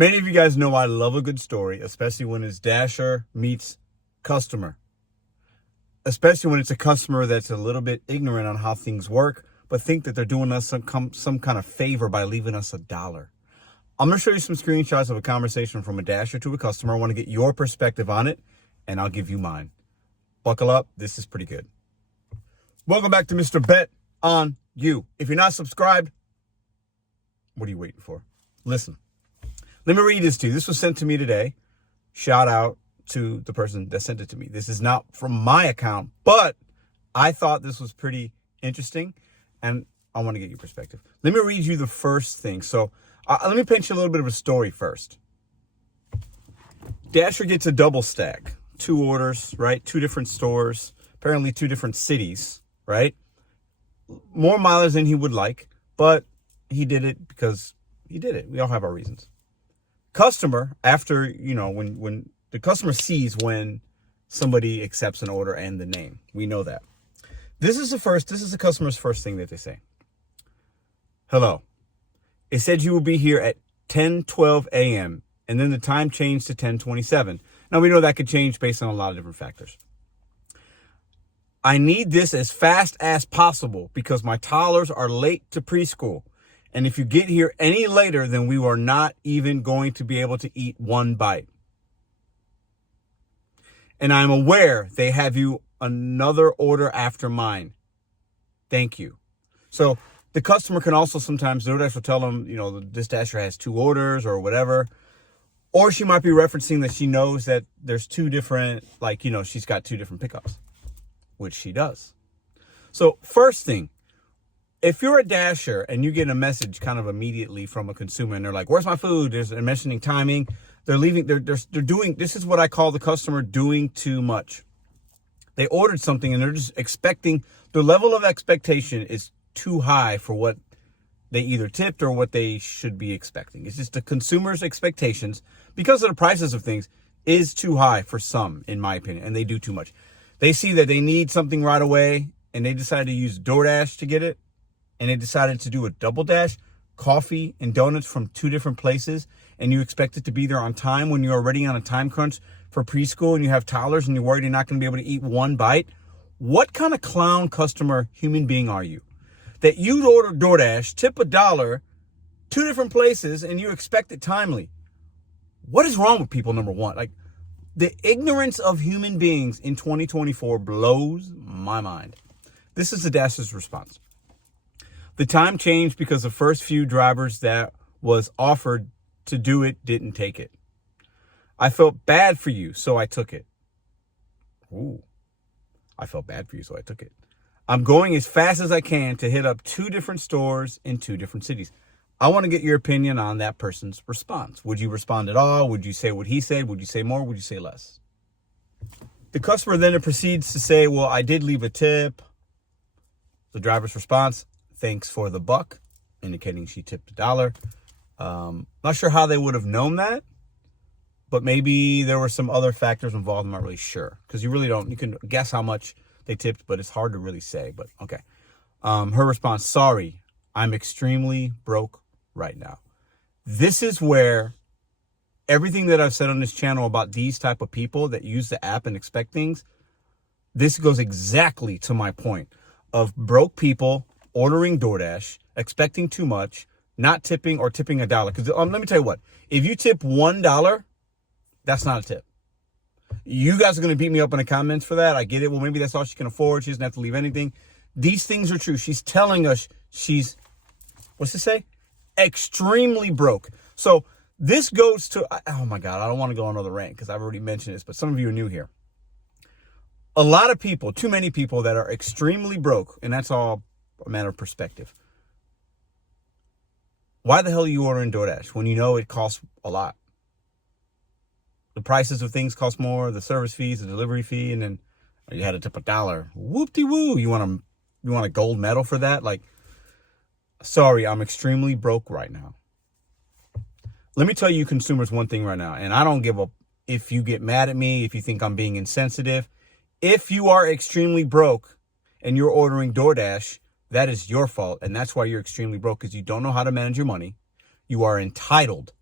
Many of you guys know I love a good story, especially when it's Dasher meets customer. Especially when it's a customer that's a little bit ignorant on how things work, but think that they're doing us some kind of favor by leaving us $1. I'm going to show you some screenshots of a conversation from a Dasher to a customer. I want to get your perspective on it, and I'll give you mine. Buckle up. This is pretty good. Welcome back to Mr.BetonYou. If you're not subscribed, what are you waiting for? Listen. Let me read this to you. This was sent to me today. Shout out to the person that sent it to me. This is not from my account, but I thought this was pretty interesting, and I want to get your perspective. Let me read you the first thing. So let me paint you a little bit of a story first. Dasher gets a double stack. 2 orders, right? 2 different stores, apparently 2 different cities, right? More mileage than he would like, but he did it because he did it. We all have our reasons. Customer, after, when the customer sees when somebody accepts an order and the name, we know that. This is the customer's first thing that they say. Hello. It said you will be here at 10:12 a.m. and then the time changed to 10:27. Now we know that could change based on a lot of different factors. I need this as fast as possible because my toddlers are late to preschool. And if you get here any later, then we are not even going to be able to eat 1 bite. And I'm aware they have you another order after mine. Thank you. So the customer can also sometimes, DoorDash will tell them, this Dasher has 2 orders or whatever. Or she might be referencing that she knows that there's 2 different, she's got 2 different pickups, which she does. So first thing, if you're a Dasher and you get a message kind of immediately from a consumer and they're like, where's my food? They're mentioning timing. They're leaving. They're doing, this is what I call the customer doing too much. They ordered something and they're just expecting, the level of expectation is too high for what they either tipped or what they should be expecting. It's just the consumer's expectations, because of the prices of things, is too high for some, in my opinion, and they do too much. They see that they need something right away and they decide to use DoorDash to get it. And they decided to do a double dash, coffee and donuts from 2 different places, and you expect it to be there on time when you're already on a time crunch for preschool and you have toddlers and you're worried you're not going to be able to eat 1 bite. What kind of clown customer human being are you? That you'd order DoorDash, tip $1, 2 different places, and you expect it timely. What is wrong with people, number one? Like, the ignorance of human beings in 2024 blows my mind. This is the Dasher's response. The time changed because the first few drivers that was offered to do it didn't take it. I felt bad for you, so I took it. Ooh, I felt bad for you, so I took it. I'm going as fast as I can to hit up 2 different stores in 2 different cities. I want to get your opinion on that person's response. Would you respond at all? Would you say what he said? Would you say more? Would you say less? The customer then proceeds to say, well, I did leave a tip. The driver's response, thanks for the buck, indicating she tipped $1. Not sure how they would have known that, but maybe there were some other factors involved. I'm not really sure, because you really don't. You can guess how much they tipped, but it's hard to really say. But okay. Her response, sorry, I'm extremely broke right now. This is where everything that I've said on this channel about these type of people that use the app and expect things, this goes exactly to my point of broke people ordering DoorDash, expecting too much, not tipping or tipping $1. Because let me tell you what, if you tip $1, that's not a tip. You guys are going to beat me up in the comments for that. I get it. Well, maybe that's all she can afford. She doesn't have to leave anything. These things are true. She's telling us she's, what's it say? Extremely broke. So this goes to, oh my God, I don't want to go on another rant because I've already mentioned this, but some of you are new here. A lot of people, too many people that are extremely broke, and that's all a matter of perspective. Why the hell are you ordering DoorDash when you know it costs a lot? The prices of things cost more, the service fees, the delivery fee, and then you had to tip $1. Whoop-de-woo. You want a gold medal for that? Like, sorry, I'm extremely broke right now. Let me tell you consumers one thing right now, and I don't give a if you get mad at me, if you think I'm being insensitive. If you are extremely broke and you're ordering DoorDash, that is your fault. And that's why you're extremely broke, because you don't know how to manage your money. You are entitled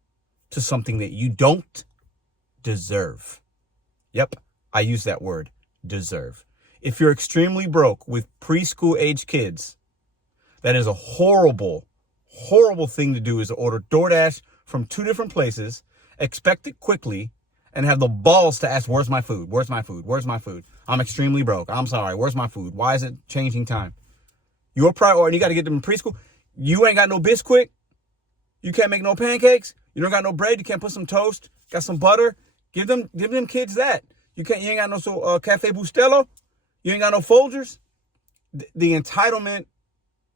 to something that you don't deserve. Yep, I use that word, deserve. If you're extremely broke with preschool age kids, that is a horrible, horrible thing to do, is to order DoorDash from 2 different places, expect it quickly, and have the balls to ask, where's my food? Where's my food? Where's my food? I'm extremely broke. I'm sorry. Where's my food? Why is it changing time? Your priority, you got to get them in preschool. You ain't got no Bisquick. You can't make no pancakes. You don't got no bread. You can't put some toast. Got some butter. Give them kids that. You ain't got no Cafe Bustelo. You ain't got no Folgers. The entitlement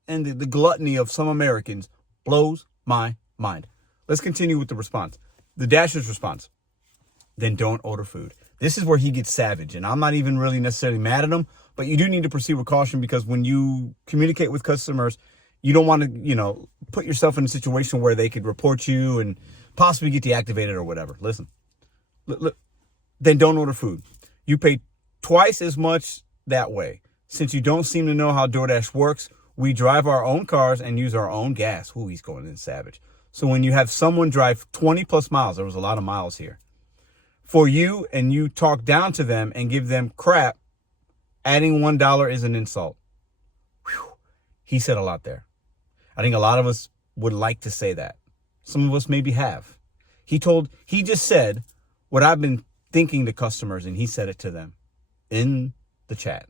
and the gluttony of some Americans blows my mind. Let's continue with the response. The Dasher's response. Then don't order food. This is where he gets savage, and I'm not even really necessarily mad at him, but you do need to proceed with caution, because when you communicate with customers, you don't want to, put yourself in a situation where they could report you and possibly get deactivated or whatever. Listen, then don't order food. You pay twice as much that way. Since you don't seem to know how DoorDash works, we drive our own cars and use our own gas. Ooh, he's going in savage. So when you have someone drive 20 plus miles, there was a lot of miles here, for you, and you talk down to them and give them crap, adding $1 is an insult. Whew. He said a lot there. I think a lot of us would like to say that. Some of us maybe have. He just said what I've been thinking to customers, and he said it to them in the chat.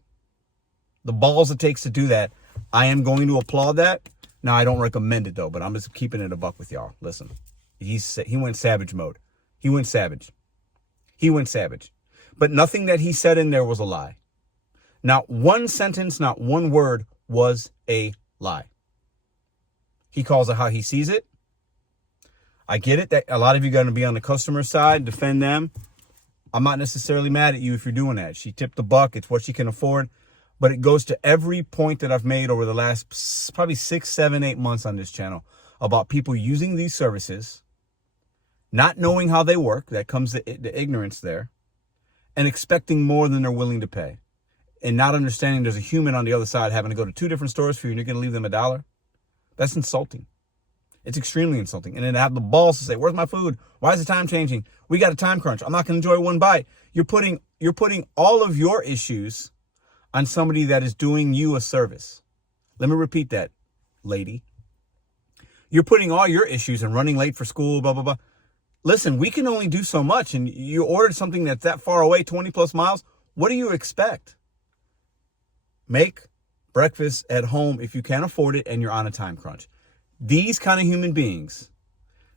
The balls it takes to do that, I am going to applaud that. Now, I don't recommend it, though, but I'm just keeping it a buck with y'all. Listen, he went savage mode. He went savage. But nothing that he said in there was a lie. Not one sentence, not one word was a lie. He calls it how he sees it. I get it that a lot of you are going to be on the customer side, defend them. I'm not necessarily mad at you if you're doing that. She tipped the buck. It's what she can afford. But it goes to every point that I've made over the last probably 6, 7, 8 months on this channel about people using these services, not knowing how they work. That comes the ignorance there, and expecting more than they're willing to pay, and not understanding there's a human on the other side having to go to 2 different stores for you, and you're going to leave them $1. That's insulting. It's extremely insulting. And then to have the balls to say, where's my food? Why is the time changing? We got a time crunch. I'm not going to enjoy one bite. You're putting all of your issues on somebody that is doing you a service. Let me repeat that, lady. You're putting all your issues and running late for school, blah, blah, blah. Listen, we can only do so much. And you ordered something that's that far away, 20 plus miles. What do you expect? Make breakfast at home if you can't afford it and you're on a time crunch. These kind of human beings,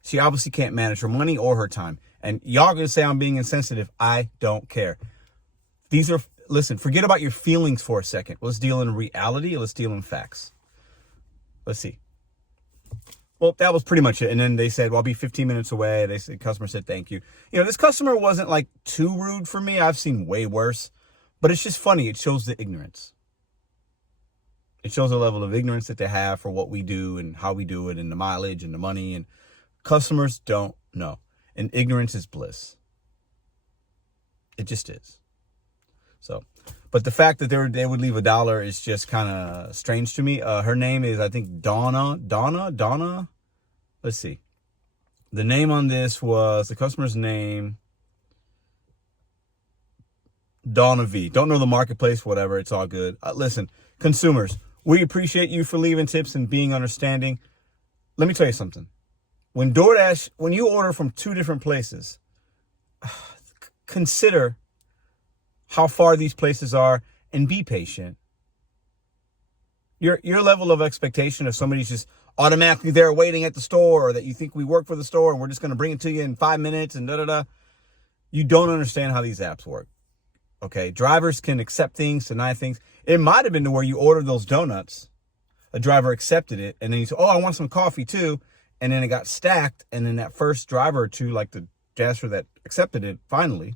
she obviously can't manage her money or her time. And y'all going to say I'm being insensitive. I don't care. Listen, forget about your feelings for a second. Let's deal in reality. Let's deal in facts. Let's see. Well, that was pretty much it. And then they said, well, I'll be 15 minutes away. The customer said, thank you. This customer wasn't like too rude for me. I've seen way worse. But it's just funny. It shows the ignorance. It shows the level of ignorance that they have for what we do and how we do it and the mileage and the money. And customers don't know. And ignorance is bliss. It just is. So, but the fact that they would leave $1 is just kind of strange to me. Her name is, I think, Donna. Let's see. The name on this was the customer's name. Donna V. Don't know the marketplace, whatever. It's all good. Listen, consumers, we appreciate you for leaving tips and being understanding. Let me tell you something. When you order from 2 different places, consider how far these places are and be patient. Your level of expectation if somebody's just automatically there waiting at the store, or that you think we work for the store and we're just going to bring it to you in 5 minutes and da-da-da. You don't understand how these apps work. Okay, drivers can accept things, deny things. It might have been to where you ordered those donuts. A driver accepted it, and then he said, oh, I want some coffee too. And then it got stacked, and then that first driver or two, like the dasher that accepted it finally,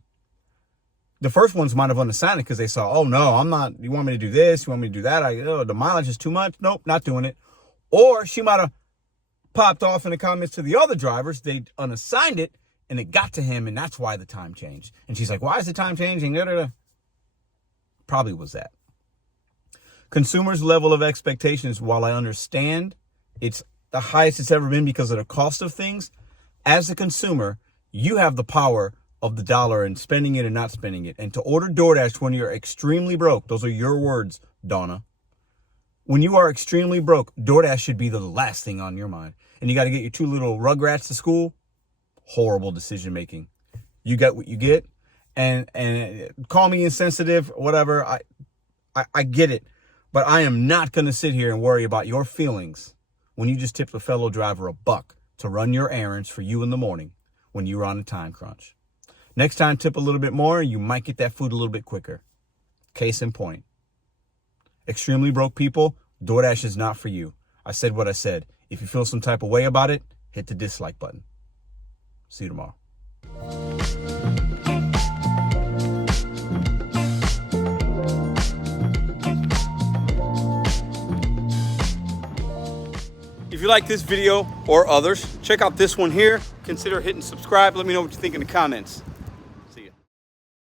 the first ones might have undecided because they saw, oh, no, I'm not, you want me to do this? You want me to do that? The mileage is too much. Nope, not doing it. Or she might have popped off in the comments to the other drivers. They unassigned it, and it got to him, and that's why the time changed. And she's like, why is the time changing? Probably was that. Consumers' level of expectations, while I understand it's the highest it's ever been because of the cost of things, As a consumer, you have the power of the dollar and spending it and not spending it. And to order DoorDash when you're extremely broke, those are your words, Donna. When you are extremely broke, DoorDash should be the last thing on your mind. And you got to get your 2 little rugrats to school. Horrible decision making. You get what you get. And call me insensitive, whatever. I get it. But I am not going to sit here and worry about your feelings when you just tipped a fellow driver $1 to run your errands for you in the morning when you were on a time crunch. Next time, tip a little bit more. You might get that food a little bit quicker. Case in point. Extremely broke people, DoorDash is not for you. I said what I said. If you feel some type of way about it, hit the dislike button. See you tomorrow. If you like this video or others, check out this one here. Consider hitting subscribe. Let me know what you think in the comments.